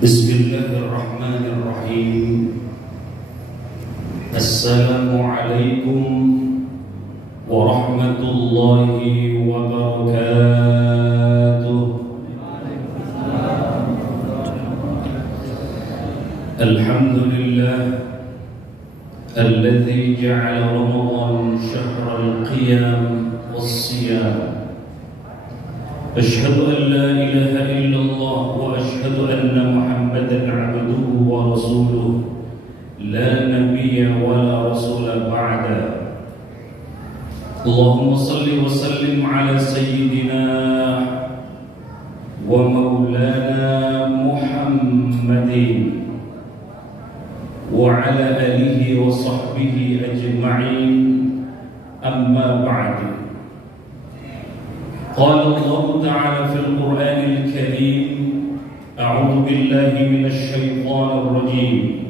Bismillahirrahmanirrahim. Assalamualaikum warahmatullahi wabarakatuh. Alhamdulillah alladzi ja'ala Ramadan syahral qiyam was-siyam. Asyhadu an la ilaha illallah wa asyhadu anna Muhammadan 'abduhu wa rasuluh. La nabiyya wa la rasula ba'da. Allahumma salli wa sallim ala sayyidina wa maulana Muhammadin wa ala alihi wa sahbihi ajma'in. Amma ba'du. Qala Allah Ta'ala fil Qur'anil Karim, a'udzu billahi minasy syaithanir rajim.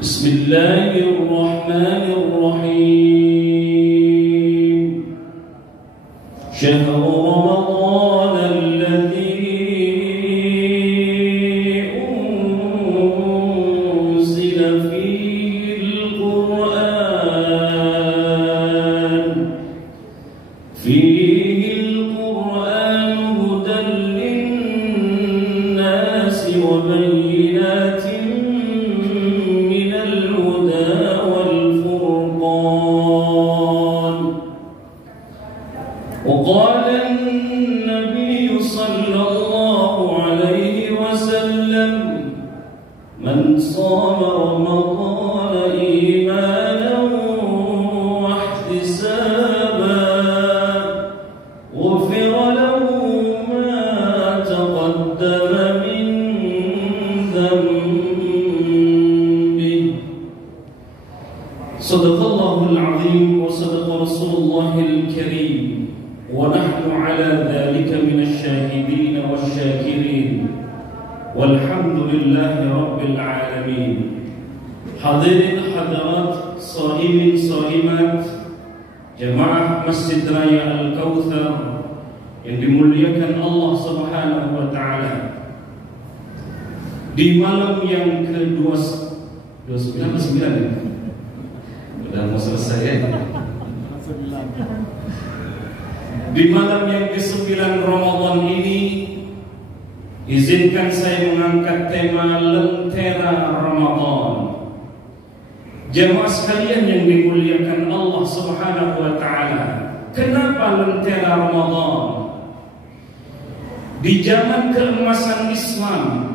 Bismillahirrahmanirrahim. Syahrul Ramadan alladzi unzila fihil Qur'an. Fihil Qur'an hudan lin-nasi wa bayyinatin وقال النبي صلى الله عليه وسلم من صام رمضان إيمانا واحتسابا غفر له ما تقدم من ذنبه. صدق الله العظيم وصدق رسول الله الكريم ونحن على ذلك من الشاهدين والشاكرين والحمد لله رب العالمين. Hadirin hadirat, shaimin shaimat, jemaah Masjid Raya Al-Kautsar yang dimuliakan Allah Subhanahu wa taala. Di malam yang ke-29 ya? Sudah mau selesai ya? Di malam yang ke-9 Ramadan ini, izinkan saya mengangkat tema Lentera Ramadan. Jemaah sekalian yang dimuliakan Allah Subhanahu wa taala, kenapa Lentera Ramadan? Di zaman keemasan Islam,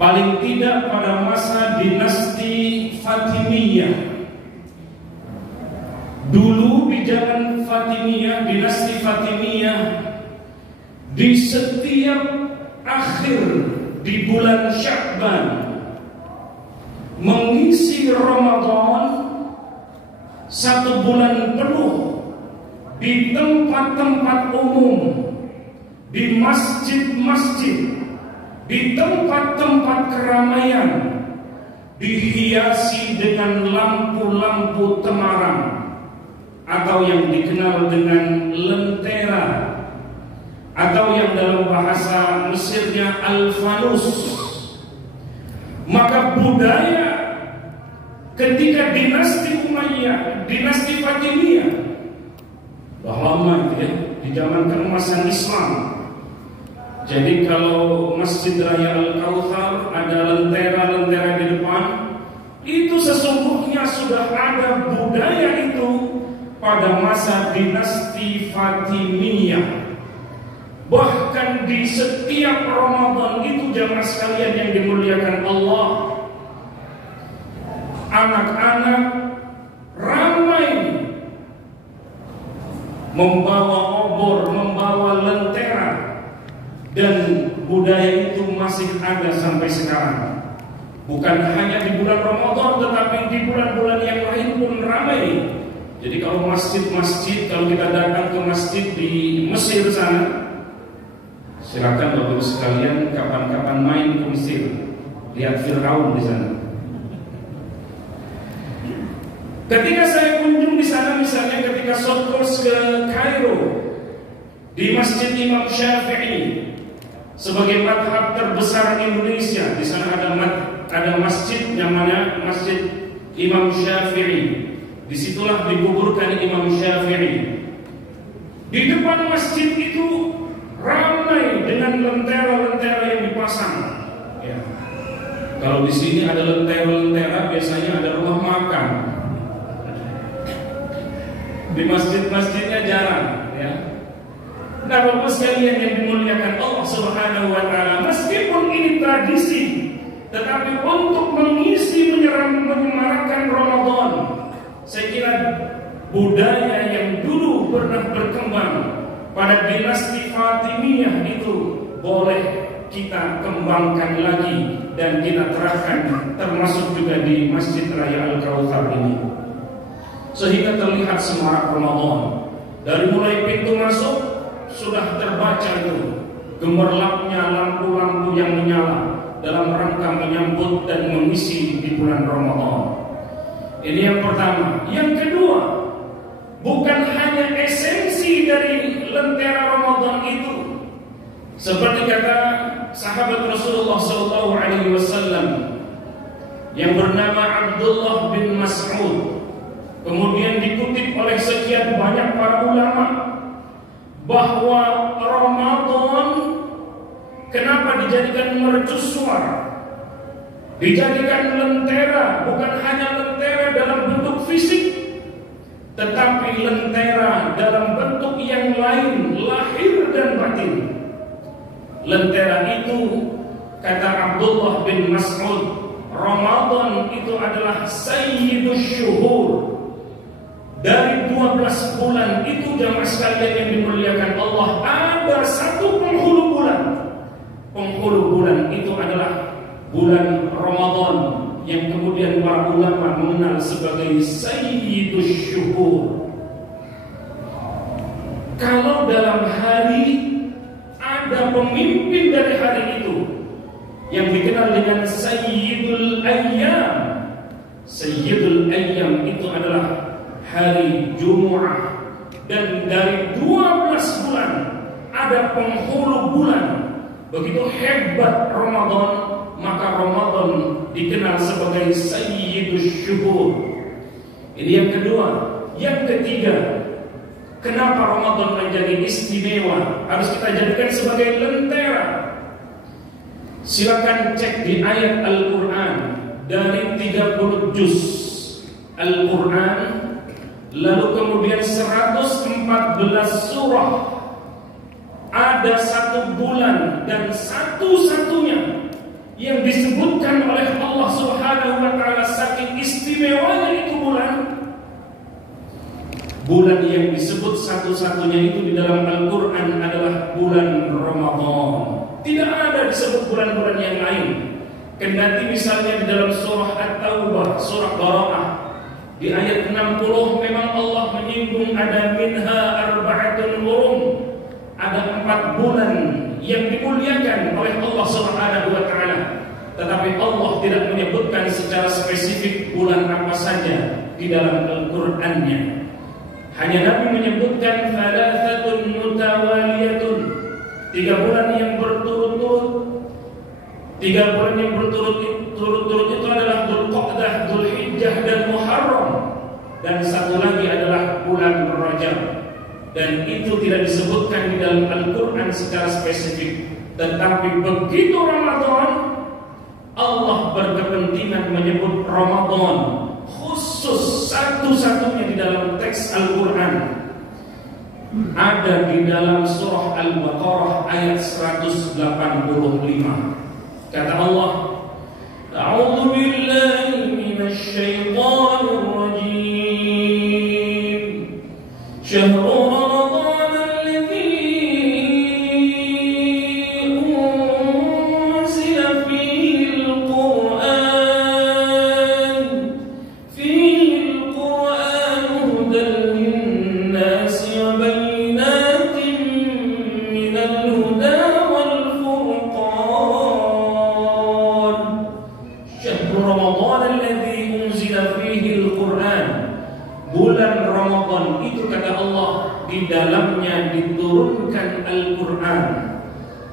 paling tidak pada masa dinasti Fatimiyah, dulu di zaman Fatimiyah, dinasti Fatimiyah, di setiap akhir di bulan Sya'ban mengisi Ramadan satu bulan penuh di tempat-tempat umum, di masjid-masjid, di tempat-tempat keramaian, dihiasi dengan lampu-lampu temaram atau yang dikenal dengan lentera, atau yang dalam bahasa Mesirnya al-fanus. Maka budaya ketika dinasti Umayyah, dinasti Fatimiyah, lama itu ya, di zaman keemasan Islam. Jadi kalau Masjid Raya Al-Kautsar ada lentera-lentera di depan, itu sesungguhnya sudah ada budaya itu pada masa dinasti Fatimiyah. Bahkan di setiap Ramadan itu, jamaah sekalian yang dimuliakan Allah, anak-anak ramai membawa obor, membawa lentera, dan budaya itu masih ada sampai sekarang. Bukan hanya di bulan Ramadan, tetapi di bulan-bulan yang lain pun ramai. Jadi kalau masjid-masjid, kalau kita datang ke masjid di Mesir sana, silakan Bapak Ibu sekalian kapan-kapan main ke Mesir, lihat Fir'aun di sana. Ketika saya kunjung di sana, misalnya ketika short course ke Kairo di Masjid Imam Syafi'i, sebagai madhab terbesar Indonesia. Di sana ada masjid namanya Masjid Imam Syafi'i. Disitulah dikuburkan Imam Syafi'i. Di depan masjid itu ramai dengan lentera-lentera yang dipasang. Ya. Kalau di sini ada lentera-lentera, biasanya ada rumah makan. Di masjid-masjidnya jarang. Ya. Nah, Bapak sekalian yang dimuliakan Allah Subhanahu wa Ta'ala, meskipun ini tradisi, tetapi untuk mengisi menyemarakkan Ramadan, saya kira budaya yang dulu pernah berkembang pada dinasti Fatimiyah itu boleh kita kembangkan lagi dan kita terapkan, termasuk juga di Masjid Raya Al-Kautsar ini, sehingga terlihat semarak Ramadan. Dari mulai pintu masuk sudah terbaca itu gemerlapnya lampu-lampu yang menyala dalam rangka menyambut dan mengisi di bulan Ramadan. Ini yang pertama. Yang kedua, bukan hanya esensi dari lentera Ramadan itu, seperti kata sahabat Rasulullah SAW yang bernama Abdullah bin Mas'ud, kemudian dikutip oleh sekian banyak para ulama, bahwa Ramadan kenapa dijadikan mercusuar, dijadikan lentera, bukan hanya lentera dalam bentuk fisik, tetapi lentera dalam bentuk yang lain, lahir dan batin. Lentera itu, kata Abdullah bin Mas'ud, Ramadan itu adalah sayyidus syuhur. Dari 12 bulan itu, jamaah sekalian yang dimuliakan Allah, ada satu penghulu bulan. Penghulu bulan itu adalah bulan Ramadan, yang kemudian para ulama mengenal sebagai sayyidus syuhur. Kalau dalam hari ada pemimpin dari hari itu yang dikenal dengan sayyidul ayyam. Sayyidul ayyam itu adalah hari Jumu'ah, dan dari 12 bulan ada penghulu bulan. Begitu hebat Ramadan, maka Ramadan dikenal sebagai sayyidus syuhur. Ini yang kedua. Yang ketiga, kenapa Ramadan menjadi istimewa, harus kita jadikan sebagai lentera? Silakan cek di ayat Al-Quran. Dari 30 juz Al-Quran, lalu kemudian 114 surah, ada satu bulan dan satu-satunya yang disebutkan oleh Allah Subhanahu wa Ta'ala, saking istimewanya itu bulan yang disebut satu-satunya itu di dalam Al-Quran adalah bulan Ramadan. Tidak ada disebut bulan-bulan yang lain. Kendati misalnya di dalam surah At-Taubah, surah Bara'ah, di ayat 60 memang Allah menyinggung ada minha arba'atun hurum, ada 4 bulan yang dimuliakan oleh Allah Subhanahu wa Ta'ala. Tetapi Allah tidak menyebutkan secara spesifik bulan apa saja di dalam Al-Qur'annya. Hanya Nabi menyebutkan thalathatun mutawaliyatun, 3 bulan yang berturut-turut. 3 bulan yang berturut-turut itu adalah Dzulqa'dah, Dzulhijjah dan Muharram. Dan satu lagi adalah bulan Rajab. Dan itu tidak disebutkan di dalam Al-Quran secara spesifik. Tetapi begitu Ramadan, Allah berkepentingan menyebut Ramadan khusus, satu-satunya di dalam teks Al-Quran. Ada di dalam surah Al-Baqarah ayat 185. Kata Allah, A'udzu billahi minasy syaithanir rajim. Syahrul Ramadan alladzi unzila fihi al-Qur'an, hudan lin-nasi wa bayyinatin minal huda wal furqan. Syahrul Ramadan alladzi unzila fihi al-Qur'an. Bulan Ramadan itu, kata Allah, di dalamnya diturunkan Al-Quran.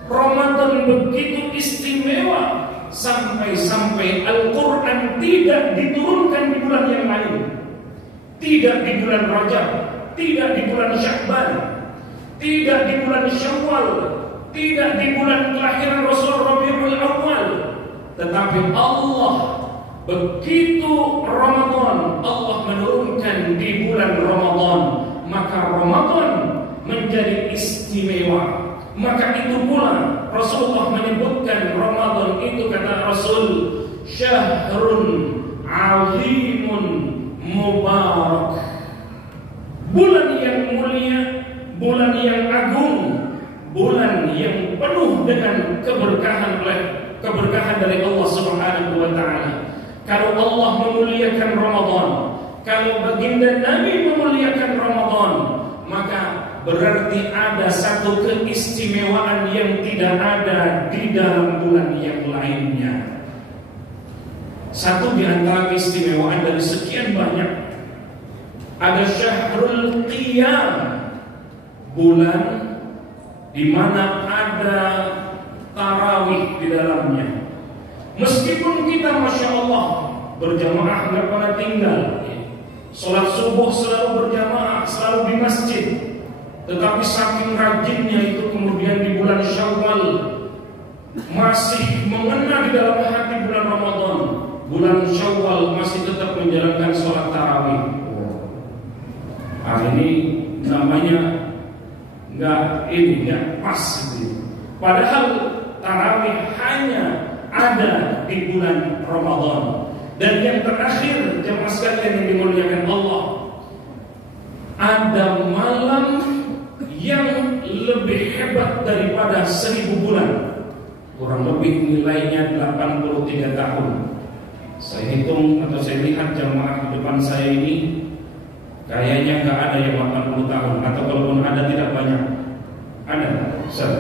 Ramadan Ramadan begitu istimewa sampai-sampai Al-Quran tidak diturunkan di bulan yang lain, tidak di bulan Rajab, tidak di bulan Sya'ban, tidak di bulan Syawal, tidak di bulan kelahiran Rasul Rabiul Awal, tetapi Allah begitu Ramadan Allah menurunkan di bulan Ramadan, maka Ramadan menjadi istimewa. Maka itu pula Rasulullah menyebutkan Ramadan itu, kata Rasul, syahrun azimun mubarak, bulan yang mulia, bulan yang agung, bulan yang penuh dengan keberkahan dari Allah Subhanahu wa taala. Kalau Allah memuliakan Ramadan, kalau baginda Nabi memuliakan Ramadan, maka berarti ada satu keistimewaan yang tidak ada di dalam bulan yang lainnya. Satu di antara keistimewaan dari sekian banyak, ada Syahrul Qiyam, bulan di mana ada tarawih di dalamnya. Meskipun kita Masya Allah berjamaah nggak pernah tinggal, sholat subuh selalu berjamaah, selalu di masjid, tetapi saking rajinnya itu kemudian di bulan Syawal masih mengena di dalam hati bulan Ramadan, bulan Syawal masih tetap menjalankan sholat tarawih. Ini namanya nggak pas gitu. Padahal tarawih hanya ada di bulan Ramadan. Dan yang terakhir, jemaah sekalian yang dimuliakan Allah, ada malam yang lebih hebat daripada 1000 bulan. Kurang lebih nilainya 83 tahun. Saya hitung atau saya lihat jemaah di depan saya ini, kayaknya nggak ada yang 80 tahun, atau kalaupun ada tidak banyak. Ada satu?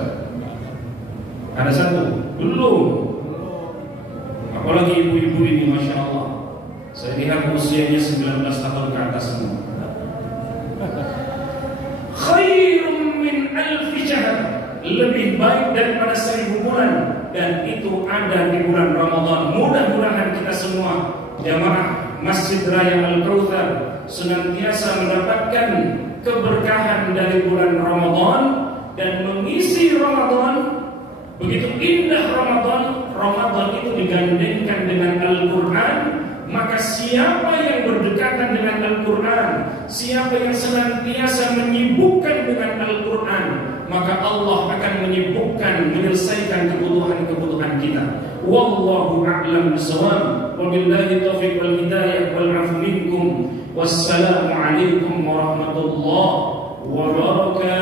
Ada satu? Belum. Apalagi ibu-ibu ini, Masya Allah, saya lihat usianya 19 tahun ke atas semua. Khairum min alfi syahr, lebih baik daripada 1000 bulan, dan itu ada di bulan Ramadan. Mudah-mudahan kita semua jamaah Masjid Raya Al-Kautsar senantiasa mendapatkan keberkahan dari bulan Ramadan dan mengisi Ramadan. Begitu indah Ramadan itu digandengkan dengan Al-Quran, maka siapa yang berdekatan dengan Al-Quran, siapa yang senantiasa menyibukkan dengan Al-Quran, maka Allah akan menyibukkan, menyelesaikan kebutuhan kita. Wallahu a'lam bishawab. Wabillahi taufiq wal hidayah wal 'afwu minkum. Wassalamu alaikum warahmatullahi wabarakatuh.